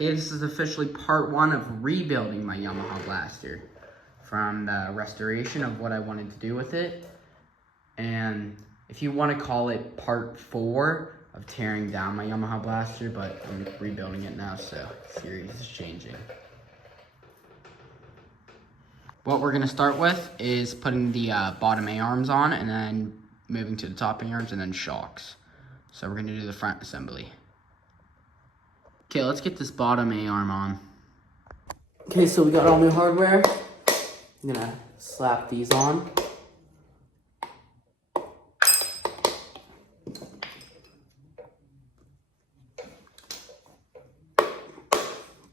Okay, this is officially part 1 of rebuilding my Yamaha Blaster from the restoration of what I wanted to do with it. And if you want to call it part 4 of tearing down my Yamaha Blaster, but I'm rebuilding it now, so series is changing. What we're going to start with is putting the bottom A-arms on and then moving to the top A-arms and then shocks. So we're going to do the front assembly. Okay, let's get this bottom A-arm on. Okay, so we got all new hardware. I'm gonna slap these on.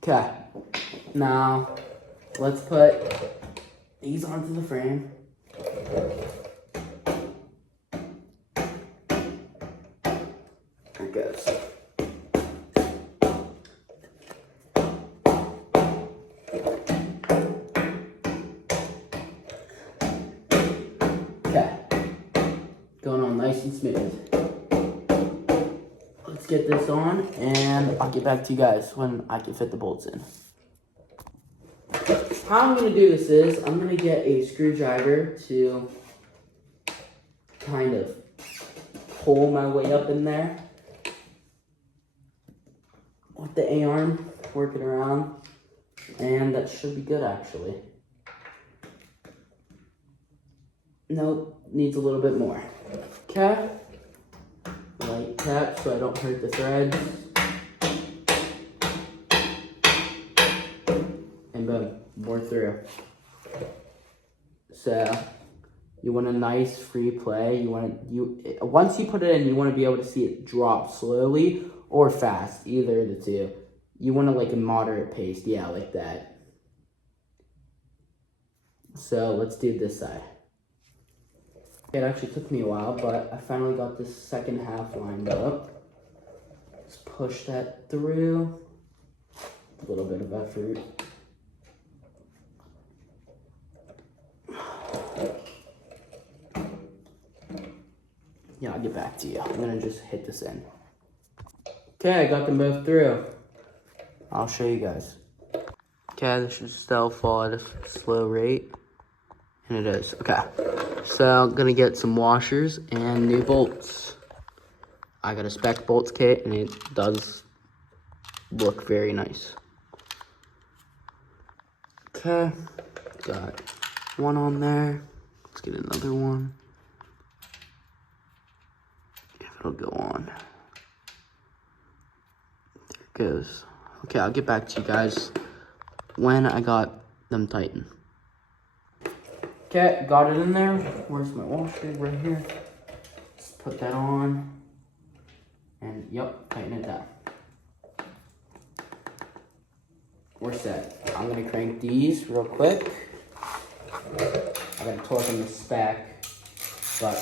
Okay, now let's put these onto the frame. There it goes. Okay, going on nice and smooth. Let's get this on and I'll get back to you guys when I can fit the bolts in. How I'm going to do this is I'm going to get a screwdriver to kind of pull my way up in there with the A-arm, work it around, and that should be good actually. Nope, needs a little bit more. Okay, light tap so I don't hurt the threads. And boom, more through. So you want a nice free play. Once you put it in, you want to be able to see it drop slowly or fast, either of the two. You want to like a moderate pace, yeah, like that. So let's do this side. It actually took me a while, but I finally got this second half lined up. Let's push that through. A little bit of effort. Yeah, I'll get back to you. I'm gonna just hit this in. Okay, I got them both through. I'll show you guys. Okay, this should still fall at a slow rate. And it is. Okay, so I'm gonna get some washers and new bolts. I got a spec bolts kit and it does look very nice. Okay, got one on there. Let's get another one. If it'll go on. There it goes. Okay, I'll get back to you guys when I got them tightened. Okay, got it in there. Where's my washer? Right here. Let's put that on. And yep, tighten it down. We're set. I'm gonna crank these real quick. I gotta torque them to spec, but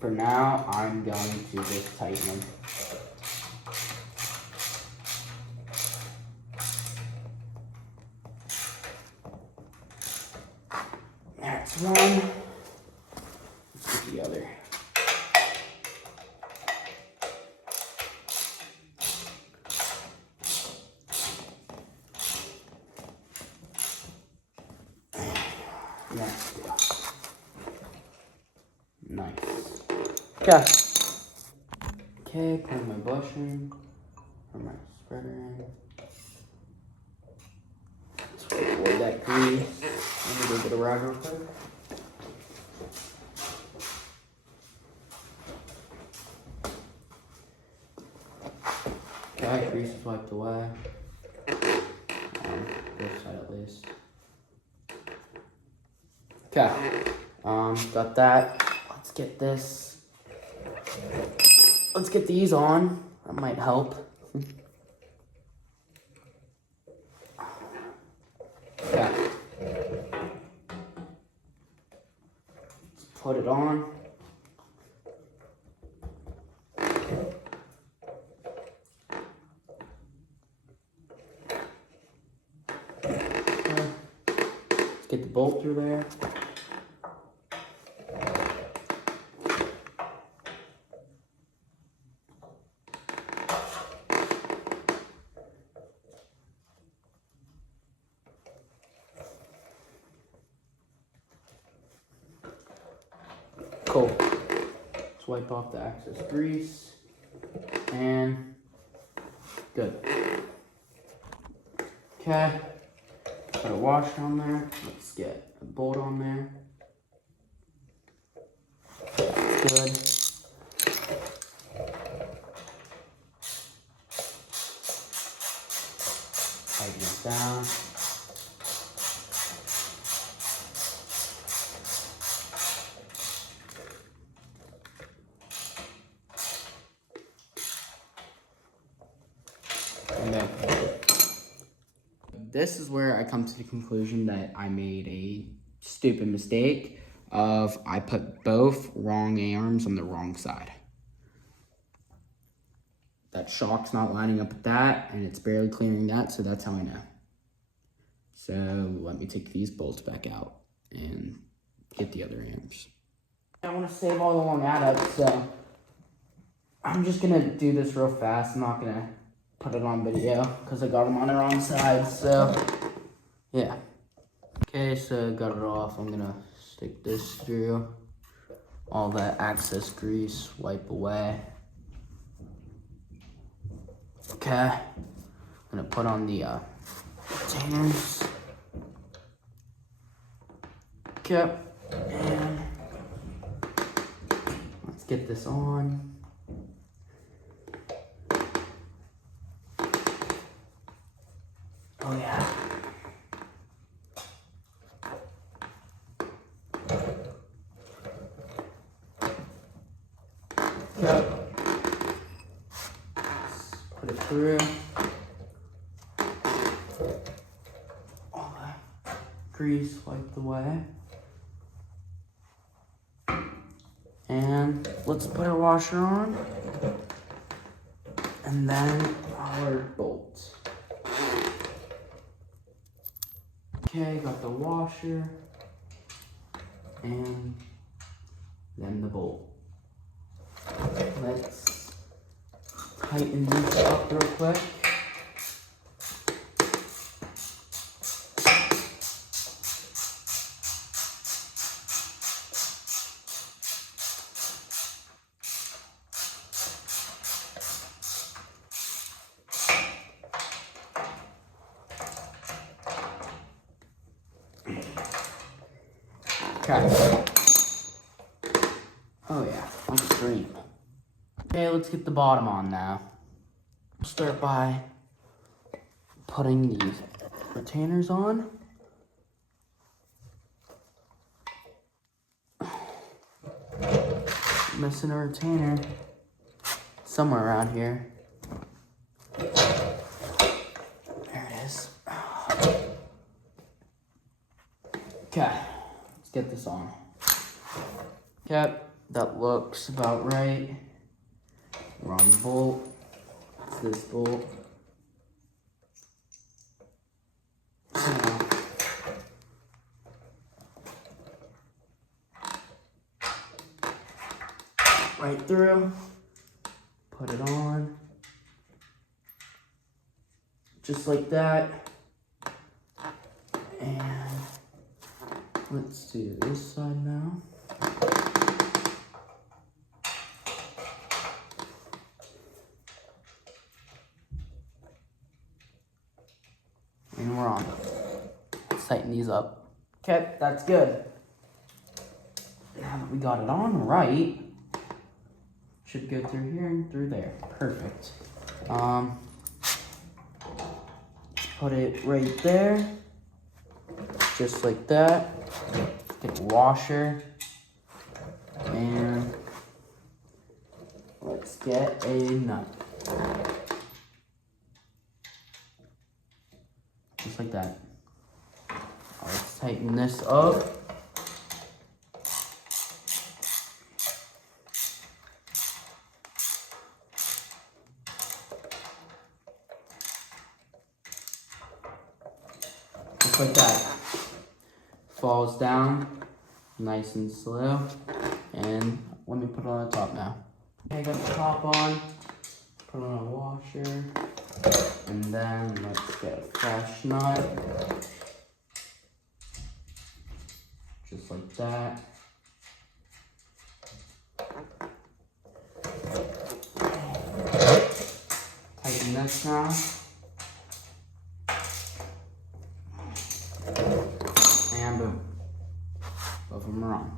for now, I'm going to just tighten them. That's one. Let's get the other. Next go. Nice. Okay. Okay, put my bushing, put my spreader in. Let's avoid that grease. Let me go get a rag real quick. Okay, grease is wiped away. On this side at least. Okay, got that. Let's get this. Let's get these on. That might help. Okay. Let's put it on. Okay. Let's get the bolt through there. Cool. Let's wipe off the excess grease. And good. Okay. Put a washer on there. Let's get a bolt on there. Good. Tighten it down. And then this is where I come to the conclusion that I made a stupid mistake of I put both wrong arms on the wrong side. That shock's not lining up with that, and it's barely clearing that, so that's how I know. So let me take these bolts back out and get the other arms. I want to save all the long adapts, so I'm just going to do this real fast. I'm not going to put it on video because I got them on the wrong side, so yeah. Okay, so got it off. I'm going to stick this through. All that excess grease, wipe away. Okay, I'm going to put on the retainers. Okay, and let's get this on. Oh yeah. Okay. Let's put it through. All that grease wiped away. And let's put our washer on. And then our bolt. Okay, got the washer. And then the bolt. Let's tighten this up real quick. Okay. Oh yeah, looks great. Okay, let's get the bottom on now. Start by putting these retainers on. Missing a retainer somewhere around here. There it is. Okay, let's get this on. Okay, that looks about right. Wrong bolt. It's this bolt. So, right through. Put it on. Just like that. And let's do this side now. And we're on. Let's tighten these up. Okay, that's good. Now that we got it on right, should go through here and through there. Perfect. Put it right there. Just like that. Get the washer. And let's get a nut. Just like that. Let's tighten this up. Just like that. Falls down nice and slow. And let me put it on the top now. Okay, I got the top on. Put on a washer. And then let's get a fresh nut. Just like that. this now. And boom. Both of them are on.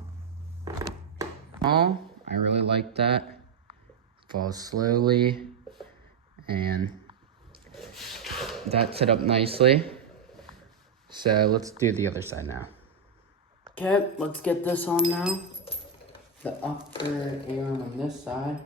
Oh, I really like that. Falls slowly. And that set up nicely. So let's do the other side now. Okay, let's get this on now. The upper arm on this side.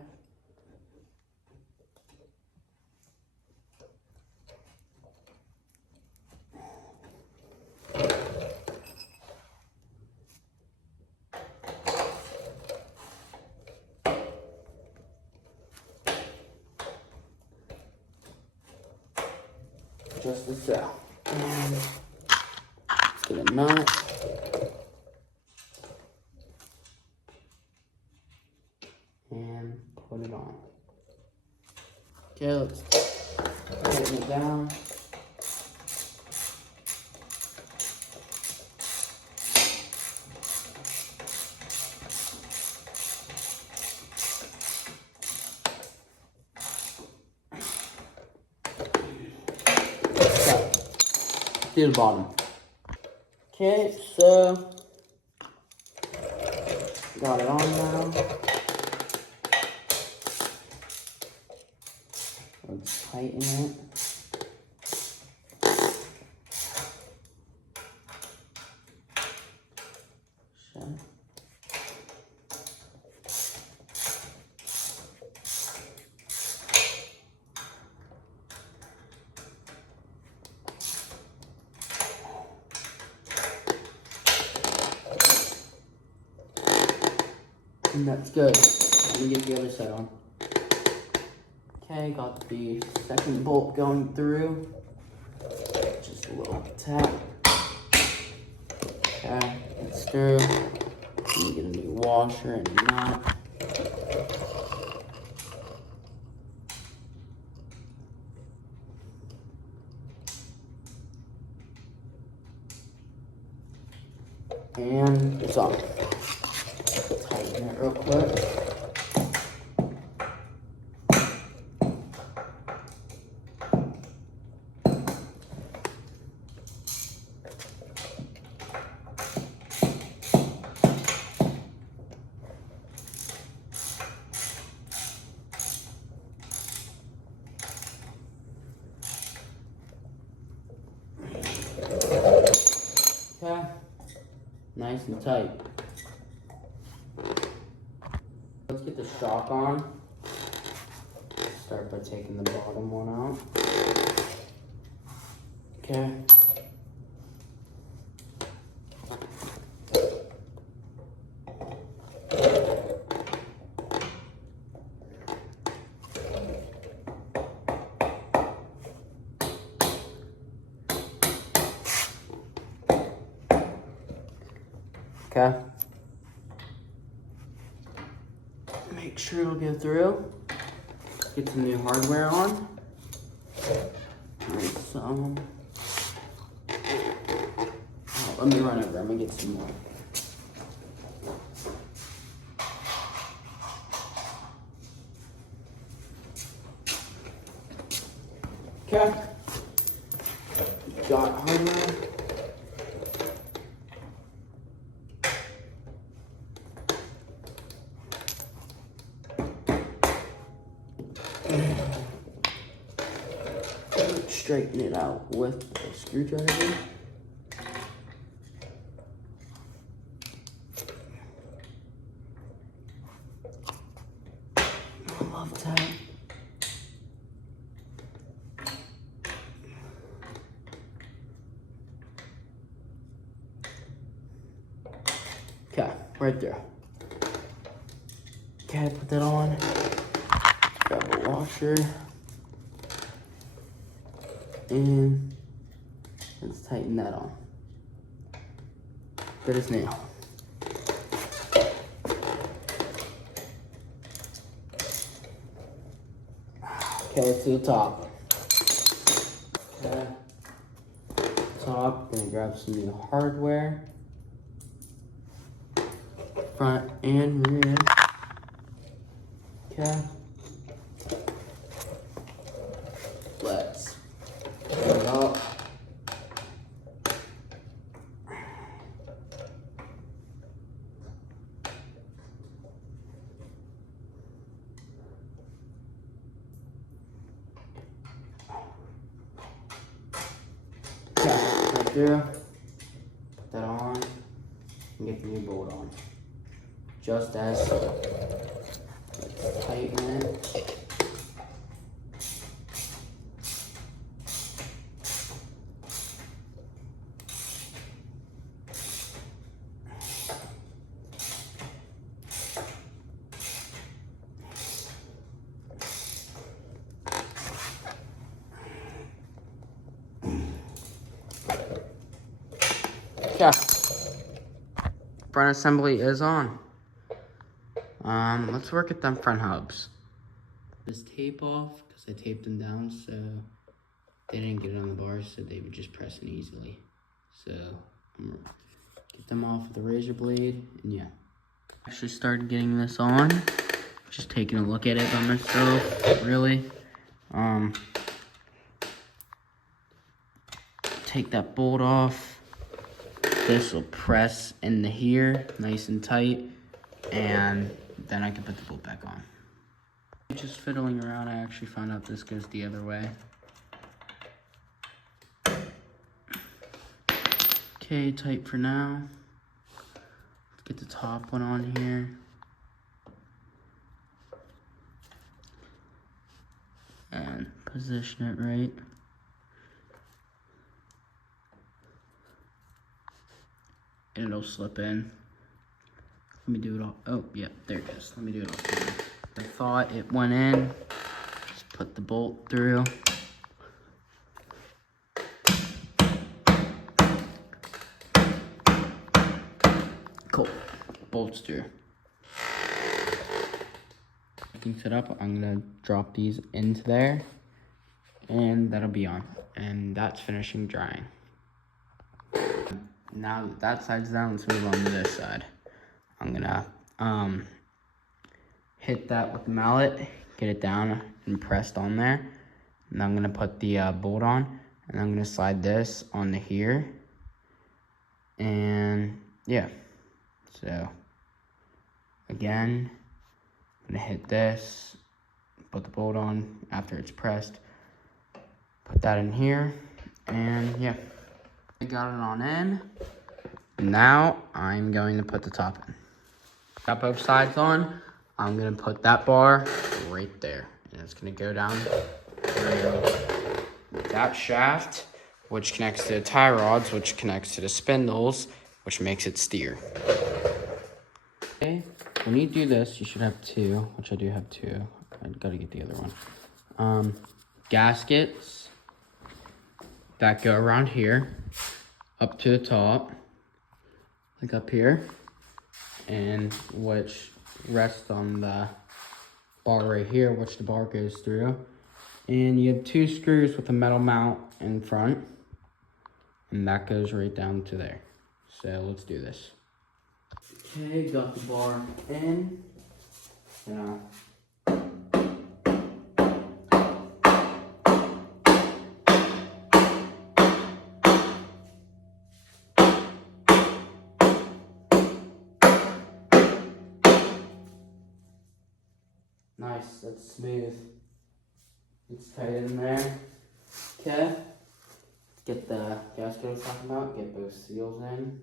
Just as so. And get a nut. And put it on. Okay, let's tighten it down. To the bottom. Okay, so got it on now. Let's tighten it. Shut. And that's good. Let me get the other side on. Okay, got the second bolt going through. Just a little tap. Okay, it's through. Let me get a new washer and nut. And it's on. Tighten it real quick. Okay, nice and tight. Let's get the shock on. Start by taking the bottom one out. Okay. Okay. Make sure it'll get through. Get some new hardware on. And some. Oh, let me run over. I'm gonna get some more. Okay. Got hardware. Straighten it out with a screwdriver. I love that. Okay, right there. Okay, put that on. Grab a washer. And let's tighten that on. Good as nail. Okay, to the top. Okay. Top, gonna grab some new hardware. Front and rear. Okay. through, put that on, and get the new bolt on. Just as so. Let's tighten it. Yeah, front assembly is on. Let's work at them front hubs. This tape off, because I taped them down so they didn't get it on the bars, so they would just press it easily. So, I'm gonna get them off with a razor blade, and yeah. Actually started getting this on, just taking a look at it by myself, really. Take that bolt off. This will press into here, nice and tight, and then I can put the bolt back on. Just fiddling around, I actually found out this goes the other way. Okay, tight for now. Let's get the top one on here. And position it right. And it'll slip in. Let me do it all. Oh, yeah, there it is. Let me do it all together. I thought it went in. Just put the bolt through. Cool. Bolts through. Everything's set up. I'm gonna drop these into there, and that'll be on. And that's finishing drying. Now that side's down, let's move on to this side. I'm gonna hit that with the mallet, get it down and pressed on there. And I'm gonna put the bolt on, and I'm gonna slide this onto here. And yeah, so again, I'm gonna hit this, put the bolt on after it's pressed, put that in here, and yeah. I got it on in. Now I'm going to put the top in. Got both sides on. I'm gonna put that bar right there. And it's gonna go down that shaft, which connects to the tie rods, which connects to the spindles, which makes it steer. Okay, when you do this, you should have two, which I do have two. I gotta get the other one. Gaskets that go around here, up to the top, like up here, and which rest on the bar right here, which the bar goes through. And you have two screws with a metal mount in front, and that goes right down to there. So let's do this. Okay, got the bar in. Now, nice, that's smooth. It's tight in there. Okay. Get the gasket I was talking about, get both seals in.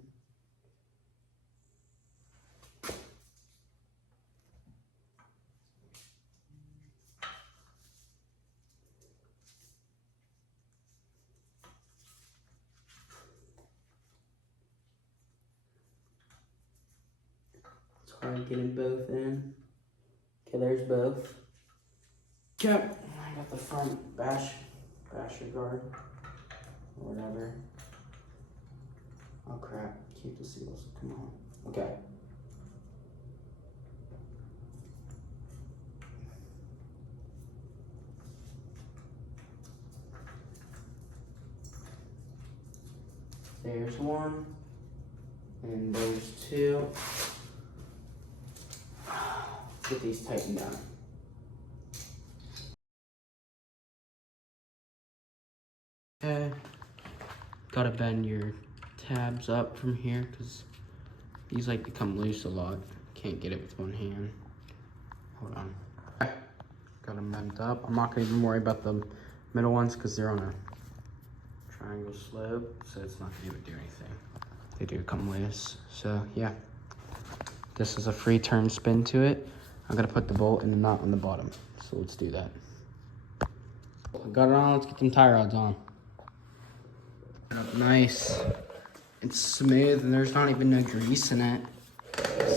It's hard getting both in. Okay, there's both. Okay, I got the front basher guard, or whatever. Oh crap, keep the seals, come on. Okay. There's one, and there's two. Get these tightened down. Okay, gotta bend your tabs up from here because these like to come loose a lot. Can't get it with one hand. Hold on. Okay. Got them bent up. I'm not gonna even worry about the middle ones because they're on a triangle slow, so it's not gonna do anything. They do come loose, so yeah. This is a free turn spin to it. I'm gonna put the bolt and the nut on the bottom, so let's do that. Got it on, let's get them tie rods on. Nice. It's smooth and there's not even no grease in it.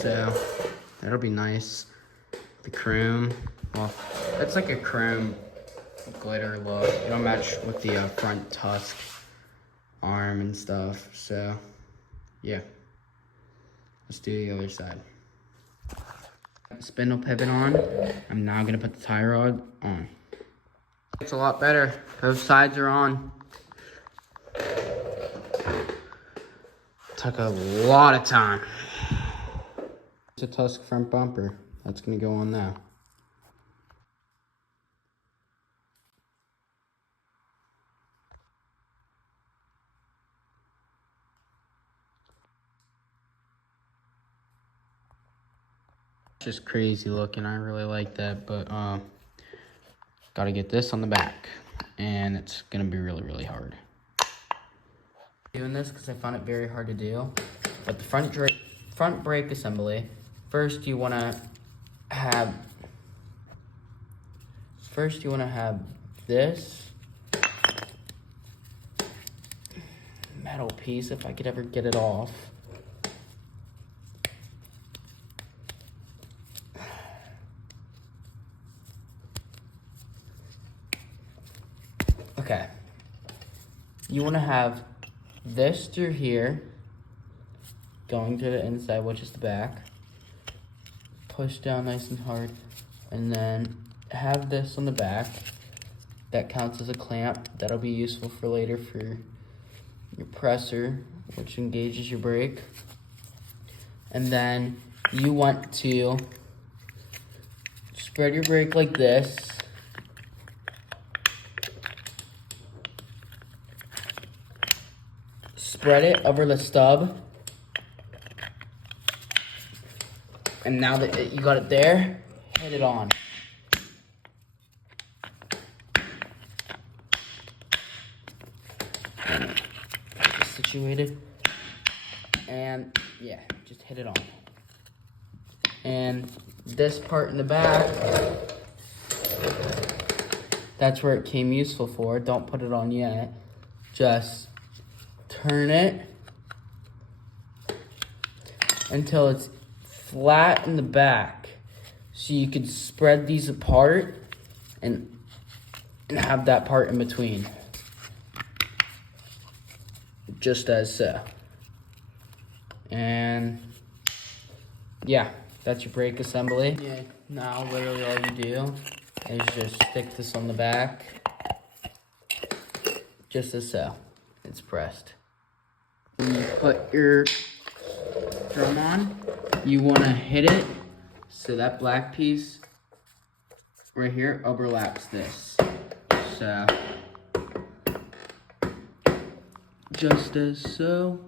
So that'll be nice. The chrome, well, it's like a chrome glitter look. It'll match with the front tusk arm and stuff. So yeah, let's do the other side. Spindle pivot on. I'm now gonna put the tie rod on. It's a lot better. Both sides are on. Took a lot of time. It's a tusk front bumper. That's gonna go on now. Just crazy looking. I really like that, but gotta get this on the back, and it's gonna be really, really hard. Doing this because I found it very hard to do. But the front brake assembly, first you wanna have this metal piece, if I could ever get it off. Okay. You want to have this through here, going to the inside, which is the back. Push down nice and hard, and then have this on the back. That counts as a clamp. That'll be useful for later for your presser, which engages your brake. And then you want to spread your brake like this. Spread it over the stub. And now that you got it there, hit it on. Situated. And yeah, just hit it on. And this part in the back, that's where it came useful for. Don't put it on yet. Just turn it until it's flat in the back, so you could spread these apart and have that part in between, just as so. And yeah, that's your brake assembly. Yeah, now literally all you do is just stick this on the back, just as so. It's pressed. When you put your drum on, you want to hit it so that black piece right here overlaps this. So, just as so.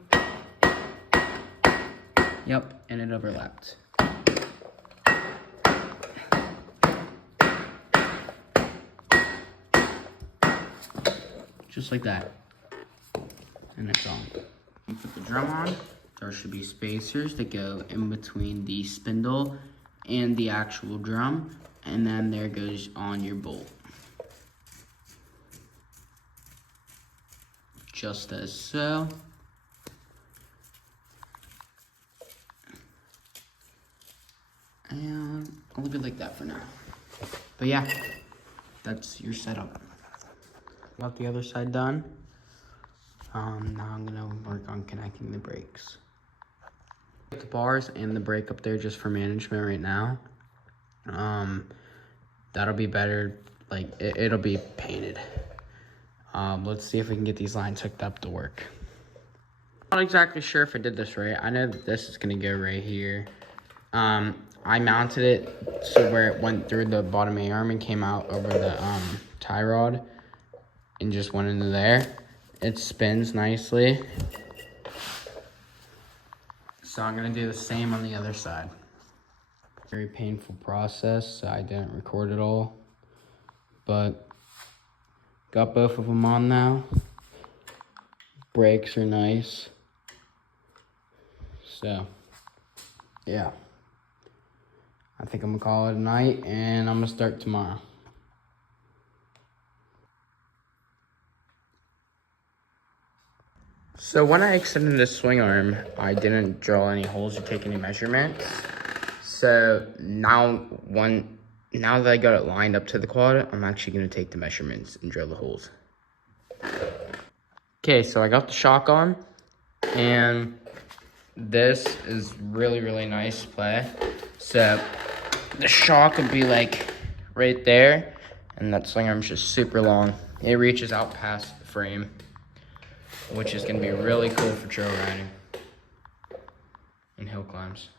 Yep, and it overlapped. Just like that. And it's on. You put the drum on, there should be spacers that go in between the spindle and the actual drum, and then there goes on your bolt. Just as so. And I'll leave it like that for now. But yeah, that's your setup. Got the other side done. Now I'm gonna work on connecting the brakes. The bars and the brake up there just for management right now. That'll be better, like it'll be painted. Let's see if we can get these lines hooked up to work. Not exactly sure if I did this right. I know that this is gonna go right here. I mounted it so where it went through the bottom of the arm and came out over the tie rod and just went into there. It spins nicely. So I'm gonna do the same on the other side. Very painful process, so I didn't record it all. But got both of them on now. brakes are nice. So, yeah. I think I'm gonna call it a night, and I'm gonna start tomorrow. So when I extended the swing arm, I didn't drill any holes or take any measurements. So now that I got it lined up to the quad, I'm actually gonna take the measurements and drill the holes. Okay, so I got the shock on, and this is really, really nice play. So the shock would be like right there, and that swing arm's just super long. It reaches out past the frame, which is gonna be really cool for trail riding and hill climbs.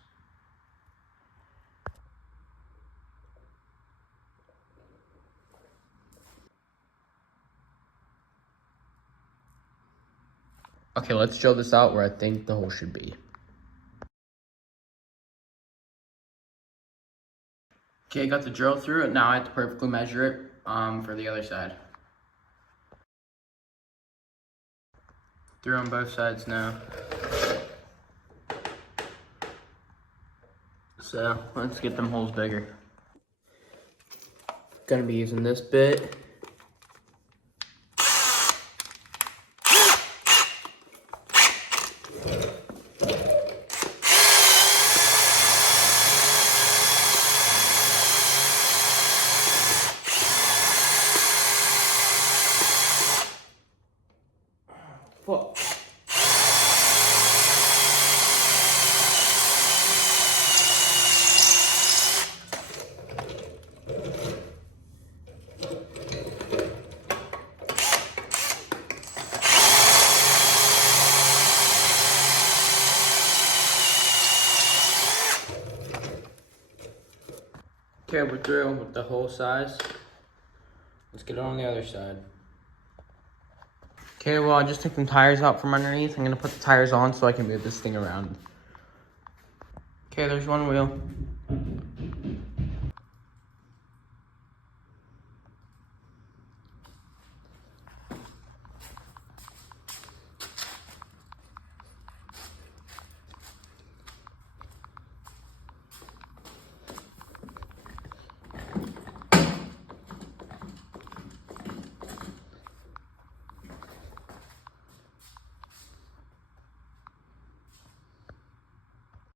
Okay, let's drill this out where I think the hole should be. Okay, I got the drill through it. Now I have to perfectly measure it for the other side. Through on both sides now. So let's get them holes bigger. Gonna be using this bit. Fuck. Okay, we're through with the hole size. Let's get it on the other side. Okay, well, I just took some tires out from underneath. I'm gonna put the tires on so I can move this thing around. Okay, there's one wheel.